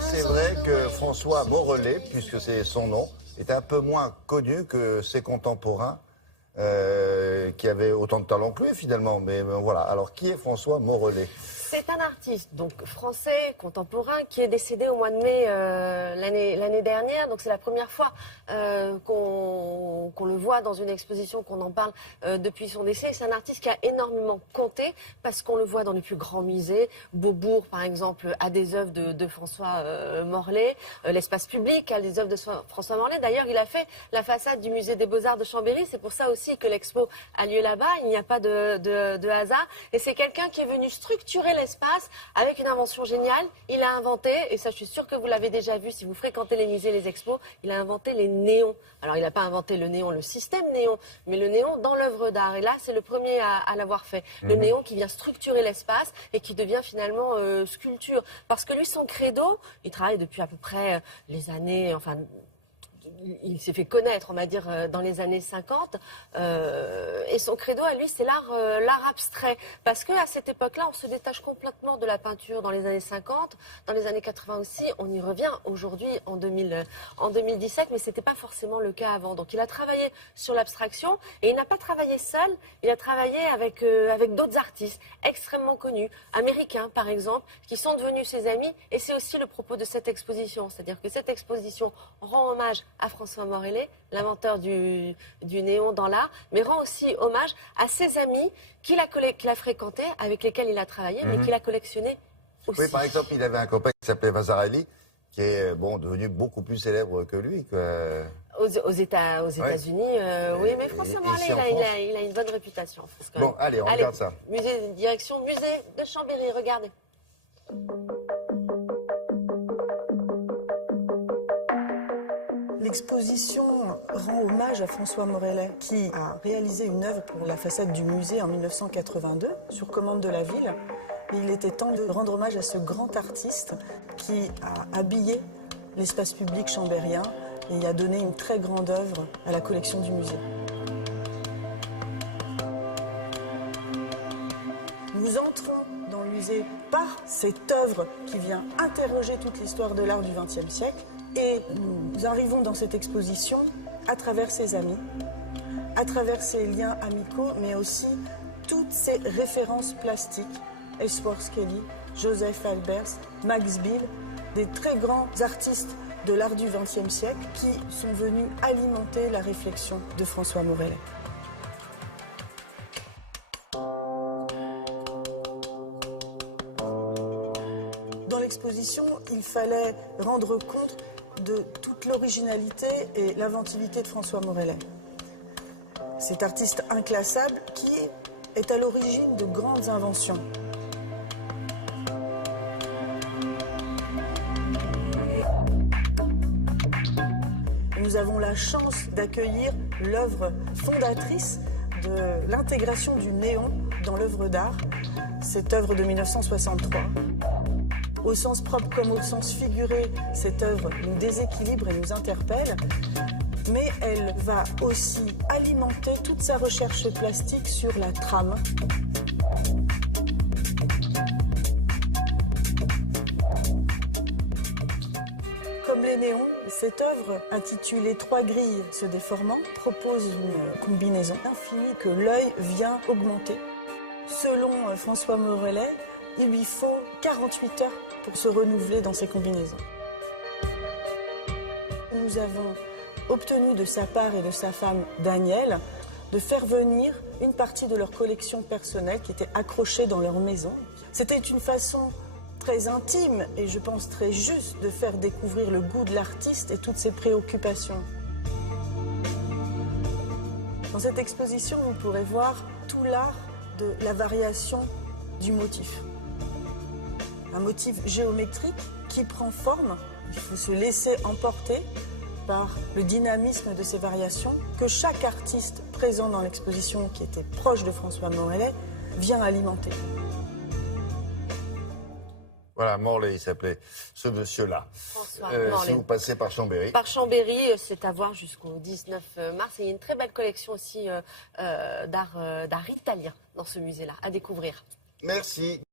C'est vrai que François Morellet, puisque c'est son nom, est un peu moins connu que ses contemporains qui avaient autant de talent que lui finalement. Mais voilà, alors qui est François Morellet ? C'est un artiste donc français contemporain qui est décédé au mois de mai l'année dernière. Donc c'est la première fois qu'on le voit dans une exposition, qu'on en parle depuis son décès. C'est un artiste qui a énormément compté parce qu'on le voit dans les plus grands musées. Beaubourg par exemple a des œuvres de François Morellet. L'espace public a des œuvres de François Morellet. D'ailleurs il a fait la façade du musée des Beaux-Arts de Chambéry. C'est pour ça aussi que l'expo a lieu là-bas. Il n'y a pas de hasard. Et c'est quelqu'un qui est venu structurer l'espace avec une invention géniale. Il a inventé, et ça je suis sûre que vous l'avez déjà vu si vous fréquentez les musées, les expos, il a inventé les néons. Alors il n'a pas inventé le néon, le système néon, mais le néon dans l'œuvre d'art. Et là c'est le premier à l'avoir fait. Le néon qui vient structurer l'espace et qui devient finalement sculpture. Parce que lui son credo, il travaille depuis à peu près les années, enfin... Il s'est fait connaître, on va dire, dans les années 50. Et son credo, à lui, c'est l'art abstrait. Parce qu'à cette époque-là, on se détache complètement de la peinture dans les années 50. Dans les années 80 aussi, on y revient aujourd'hui, en 2017, mais ce n'était pas forcément le cas avant. Donc il a travaillé sur l'abstraction et il n'a pas travaillé seul. Il a travaillé avec d'autres artistes extrêmement connus, américains par exemple, qui sont devenus ses amis. Et c'est aussi le propos de cette exposition. C'est-à-dire que cette exposition rend hommage à François Morellet, l'inventeur du néon dans l'art, mais rend aussi hommage à ses amis qu'il a fréquentés, avec lesquels il a travaillé, mais qu'il a collectionné aussi. Oui, par exemple, il avait un copain qui s'appelait Vasarely, qui est devenu beaucoup plus célèbre que lui. Aux États-Unis, oui, mais François Morellet, il a une bonne réputation en France. Quand même. Bon, allez, on regarde ça. Direction musée de Chambéry, regardez. L'exposition rend hommage à François Morellet, qui a réalisé une œuvre pour la façade du musée en 1982, sur commande de la ville. Et il était temps de rendre hommage à ce grand artiste qui a habillé l'espace public chambérien et a donné une très grande œuvre à la collection du musée. Nous entrons dans le musée par cette œuvre qui vient interroger toute l'histoire de l'art du XXe siècle. Et nous arrivons dans cette exposition à travers ses amis, à travers ses liens amicaux, mais aussi toutes ces références plastiques. Ellsworth Kelly, Joseph Albers, Max Bill, des très grands artistes de l'art du XXe siècle qui sont venus alimenter la réflexion de François Morellet. Dans l'exposition, il fallait rendre compte de toute l'originalité et l'inventivité de François Morellet. Cet artiste inclassable qui est à l'origine de grandes inventions. Nous avons la chance d'accueillir l'œuvre fondatrice de l'intégration du néon dans l'œuvre d'art, cette œuvre de 1963. Au sens propre comme au sens figuré, cette œuvre nous déséquilibre et nous interpelle, mais elle va aussi alimenter toute sa recherche plastique sur la trame. Comme les néons, cette œuvre, intitulée « Trois grilles se déformant », propose une combinaison infinie que l'œil vient augmenter. Selon François Morellet, il lui faut 48 heures pour se renouveler dans ses combinaisons. Nous avons obtenu de sa part et de sa femme Danielle de faire venir une partie de leur collection personnelle qui était accrochée dans leur maison. C'était une façon très intime et je pense très juste de faire découvrir le goût de l'artiste et toutes ses préoccupations. Dans cette exposition, vous pourrez voir tout l'art de la variation du motif. Un motif géométrique qui prend forme, il faut se laisser emporter par le dynamisme de ces variations que chaque artiste présent dans l'exposition qui était proche de François Morellet vient alimenter. Voilà, Morellet, il s'appelait ce monsieur-là. François Morellet. Si vous passez par Chambéry. Par Chambéry, c'est à voir jusqu'au 19 mars. Et il y a une très belle collection aussi d'art italien dans ce musée-là, à découvrir. Merci.